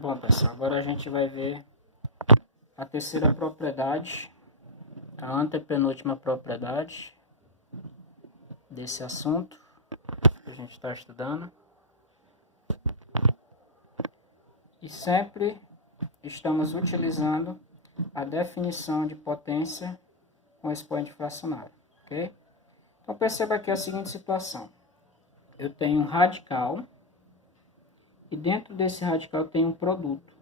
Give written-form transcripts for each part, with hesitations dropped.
Bom, pessoal, agora a gente vai ver a terceira propriedade, a antepenúltima propriedade desse assunto que a gente está estudando. E sempre estamos utilizando a definição de potência com expoente fracionário, ok? Então perceba aqui a seguinte situação. Eu tenho um radical e dentro desse radical tem um produto.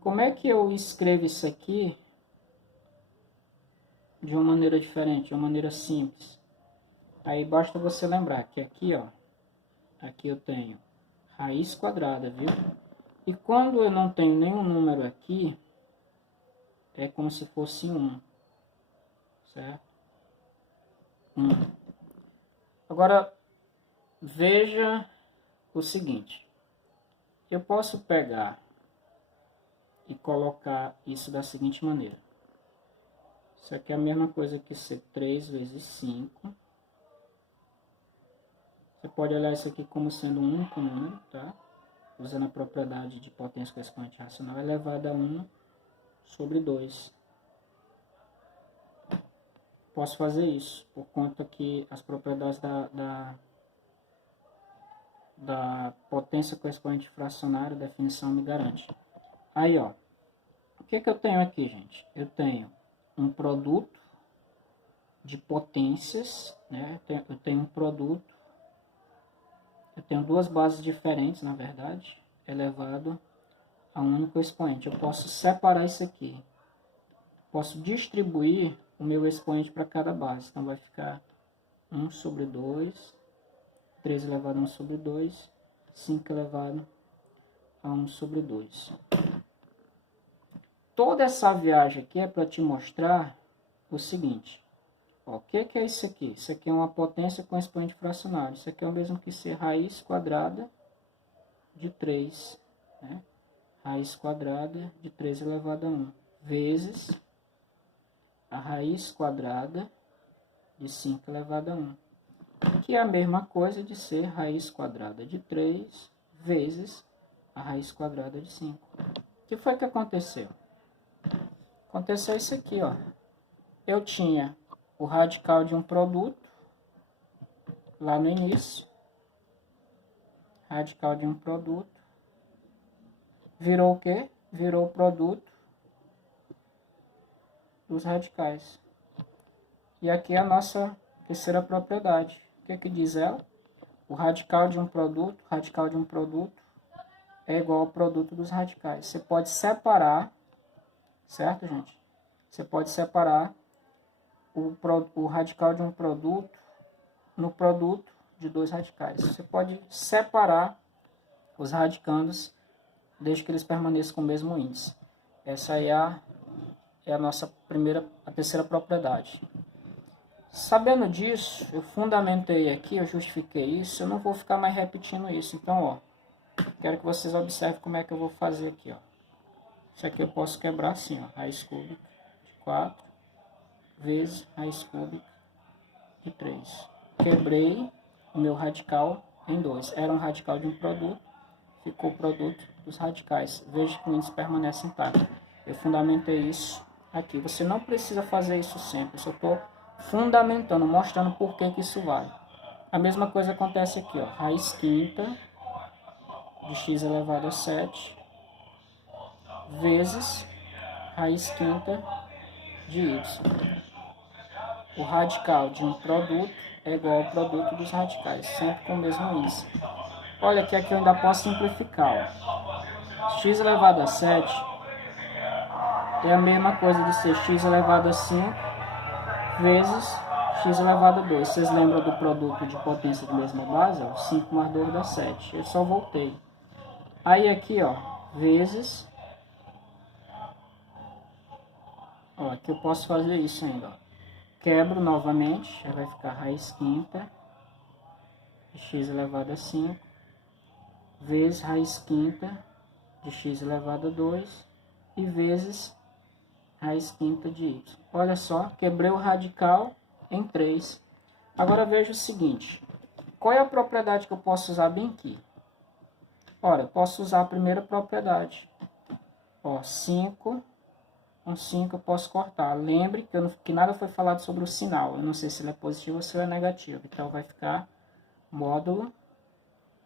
Como é que eu escrevo isso aqui de uma maneira diferente, de uma maneira simples? Aí basta você lembrar que aqui, ó, aqui eu tenho raiz quadrada, viu? E quando eu não tenho nenhum número aqui, é como se fosse 1, certo? 1. Agora, veja o seguinte. Eu posso pegar e colocar isso da seguinte maneira. Isso aqui é a mesma coisa que ser 3 vezes 5. Você pode olhar isso aqui como sendo um único número, tá? Usando a propriedade de potência com expoente racional elevado a 1 sobre 2. Posso fazer isso, por conta que as propriedades da potência com expoente fracionário, definição me garante. Aí, ó, o que eu tenho aqui, gente? Eu tenho um produto de potências, né? Eu tenho um produto, eu tenho duas bases diferentes, na verdade, elevado a um único expoente. Eu posso separar isso aqui, posso distribuir o meu expoente para cada base. Então vai ficar 1 sobre 2, 3 elevado a 1 sobre 2, 5 elevado a 1 sobre 2. Toda essa viagem aqui é para te mostrar o seguinte. Ó, o que é isso aqui? Isso aqui é uma potência com expoente fracionário. Isso aqui é o mesmo que ser raiz quadrada de 3. Né? Raiz quadrada de 3 elevado a 1. Vezes a raiz quadrada de 5 elevado a 1. Que é a mesma coisa de ser raiz quadrada de 3 vezes a raiz quadrada de 5. O que foi que aconteceu? Aconteceu isso aqui, ó. Eu tinha o radical de um produto lá no início. Radical de um produto. Virou o quê? Virou o produto dos radicais. E aqui é a nossa terceira propriedade. O que diz ela? O radical de um produto é igual ao produto dos radicais. Você pode separar, certo, gente? Você pode separar o radical de um produto no produto de dois radicais. Você pode separar os radicandos desde que eles permaneçam com o mesmo índice. Essa aí é a nossa terceira propriedade. Sabendo disso, eu fundamentei aqui, eu justifiquei isso, eu não vou ficar mais repetindo isso. Então, ó, quero que vocês observem como é que eu vou fazer aqui, ó. Isso aqui eu posso quebrar assim, ó, raiz cúbica de 4 vezes raiz cúbica de 3. Quebrei o meu radical em 2. Era um radical de um produto, ficou o produto dos radicais. Veja que o índice permanece intacto. Eu fundamentei isso aqui. Você não precisa fazer isso sempre, eu só estou fundamentando, mostrando por que isso vale. A mesma coisa acontece aqui, ó, raiz quinta de x elevado a 7 vezes raiz quinta de y. O radical de um produto é igual ao produto dos radicais, sempre com o mesmo índice. Olha que aqui eu ainda posso simplificar. Ó. X elevado a 7 é a mesma coisa de ser x elevado a 5 vezes x elevado a 2. Vocês lembram do produto de potência de mesma base? Ó, 5 mais 2 dá 7. Eu só voltei. Aí aqui, ó, vezes... Ó, aqui eu posso fazer isso ainda, ó. Quebro novamente, já vai ficar raiz quinta de x elevado a 5 vezes raiz quinta de x elevado a 2 e vezes raiz quinta de y. Olha só, quebrei o radical em 3. Agora veja o seguinte, qual é a propriedade que eu posso usar bem aqui? Ora, eu posso usar a primeira propriedade. Ó, 5, um 5 eu posso cortar. Lembre que nada foi falado sobre o sinal. Eu não sei se ele é positivo ou se ele é negativo. Então, vai ficar módulo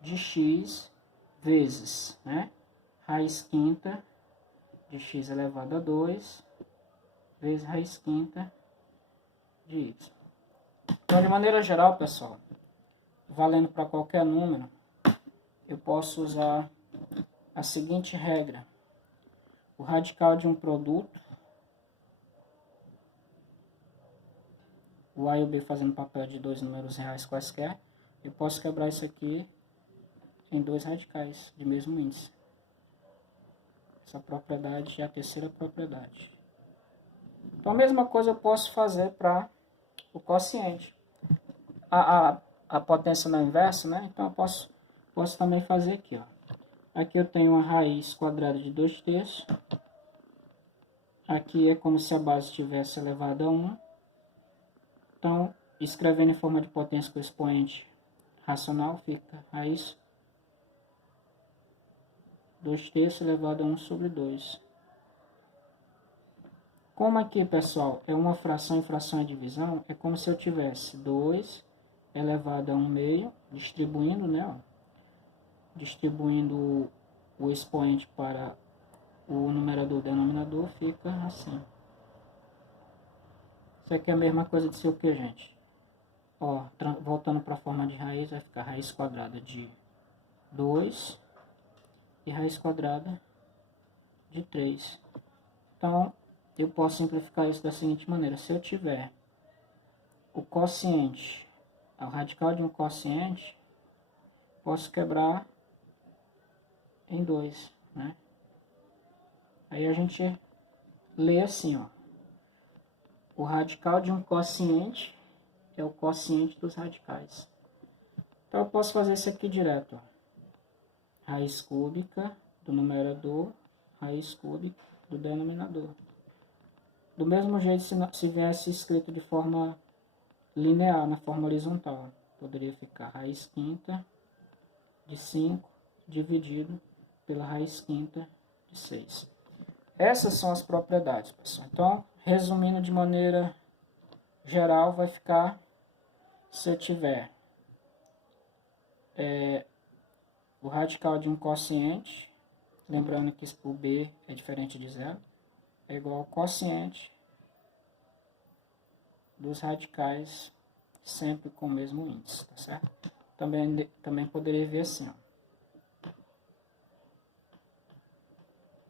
de x vezes, né? Raiz quinta de x elevado a 2 vezes raiz quinta de y. Então, de maneira geral, pessoal, valendo para qualquer número, eu posso usar a seguinte regra. O radical de um produto, o A e o B fazendo papel de dois números reais quaisquer, eu posso quebrar isso aqui em dois radicais de mesmo índice. Essa propriedade é a terceira propriedade. Então, a mesma coisa eu posso fazer para o quociente. A potência na inversa, né? Então, eu posso também fazer aqui, ó. Aqui eu tenho uma raiz quadrada de 2/3. Aqui é como se a base tivesse elevado a 1. Então, escrevendo em forma de potência com expoente racional, fica raiz 2/3 elevado a 1 sobre 2. Como aqui, pessoal, é uma fração e fração é divisão, é como se eu tivesse 2 elevado a 1/2, distribuindo, né? Ó, distribuindo o expoente para o numerador e denominador, fica assim. Isso aqui é a mesma coisa de ser o que, gente? Ó, voltando para a forma de raiz, vai ficar raiz quadrada de 2 e raiz quadrada de 3. Então, eu posso simplificar isso da seguinte maneira. Se eu tiver o quociente, o radical de um quociente, posso quebrar em 2, né? Aí a gente lê assim, ó. O radical de um quociente é o quociente dos radicais. Então, eu posso fazer isso aqui direto, ó. Raiz cúbica do numerador, raiz cúbica do denominador. Do mesmo jeito, se viesse escrito de forma linear, na forma horizontal, poderia ficar raiz quinta de 5 dividido pela raiz quinta de 6. Essas são as propriedades, pessoal. Então, resumindo de maneira geral, vai ficar, se eu tiver o radical de um quociente, lembrando que o B é diferente de zero, é igual ao quociente dos radicais sempre com o mesmo índice, tá certo? Também poderia ver assim, ó.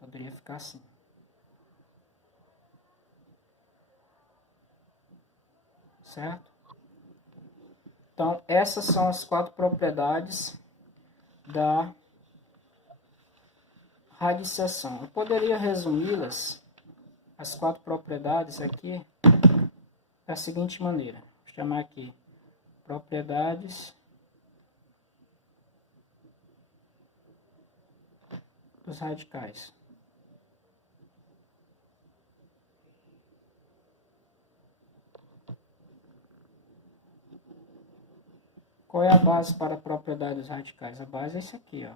Poderia ficar assim. Certo? Então, essas são as 4 propriedades da radiciação. Eu poderia resumi-las, as 4 propriedades aqui, da seguinte maneira. Vou chamar aqui propriedades dos radicais. Qual é a base para a propriedade dos radicais? A base é esse aqui, ó.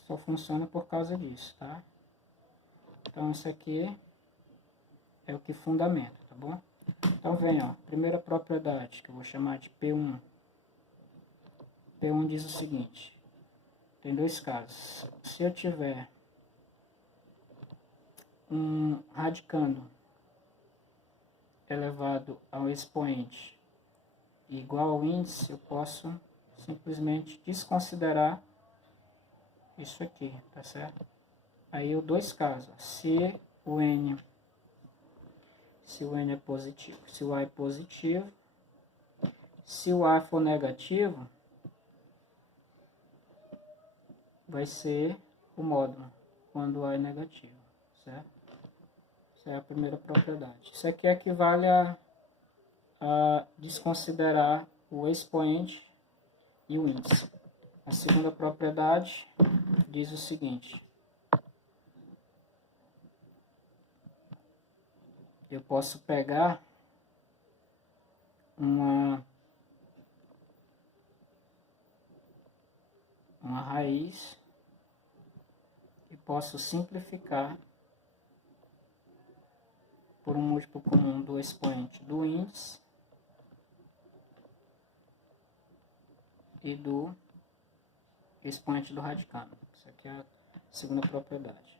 Só funciona por causa disso, tá? Então, isso aqui é o que fundamenta, tá bom? Então, vem, ó, primeira propriedade, que eu vou chamar de P1. P1 diz o seguinte, tem dois casos. Se eu tiver um radicando elevado ao expoente igual ao índice, eu posso simplesmente desconsiderar isso aqui, tá certo? Aí, dois casos. Se o N é positivo, se o A é positivo, se o A for negativo, vai ser o módulo quando o A é negativo, certo? Essa é a primeira propriedade. Isso aqui equivale a desconsiderar o expoente e o índice. A segunda propriedade diz o seguinte: eu posso pegar uma uma raiz e posso simplificar por um múltiplo comum do expoente do índice e do expoente do radicando. Isso aqui é a segunda propriedade.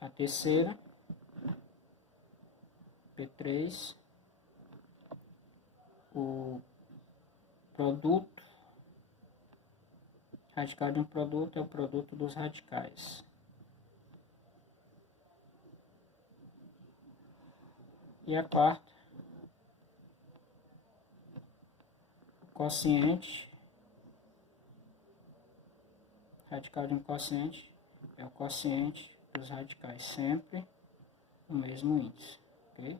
A terceira, P3, o produto, radical de um produto é o produto dos radicais. E a quarta, o quociente, radical de um quociente é o quociente dos radicais, sempre o mesmo índice, ok?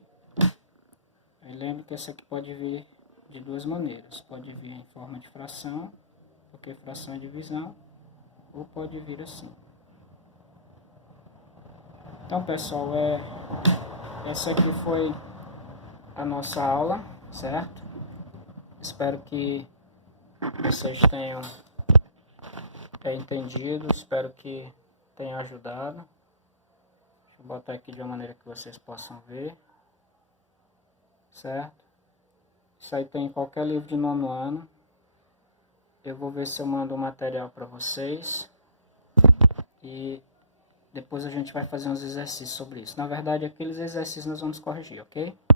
Aí lembra que esse aqui pode vir de duas maneiras, pode vir em forma de fração, porque fração é divisão, ou pode vir assim. Então, pessoal, essa aqui foi a nossa aula, certo? Espero que vocês tenham entendido, espero que tenha ajudado. Deixa eu botar aqui de uma maneira que vocês possam ver, certo? Isso aí tem em qualquer livro de 9º ano. Eu vou ver se eu mando o material para vocês e depois a gente vai fazer uns exercícios sobre isso. Na verdade, aqueles exercícios nós vamos corrigir, ok?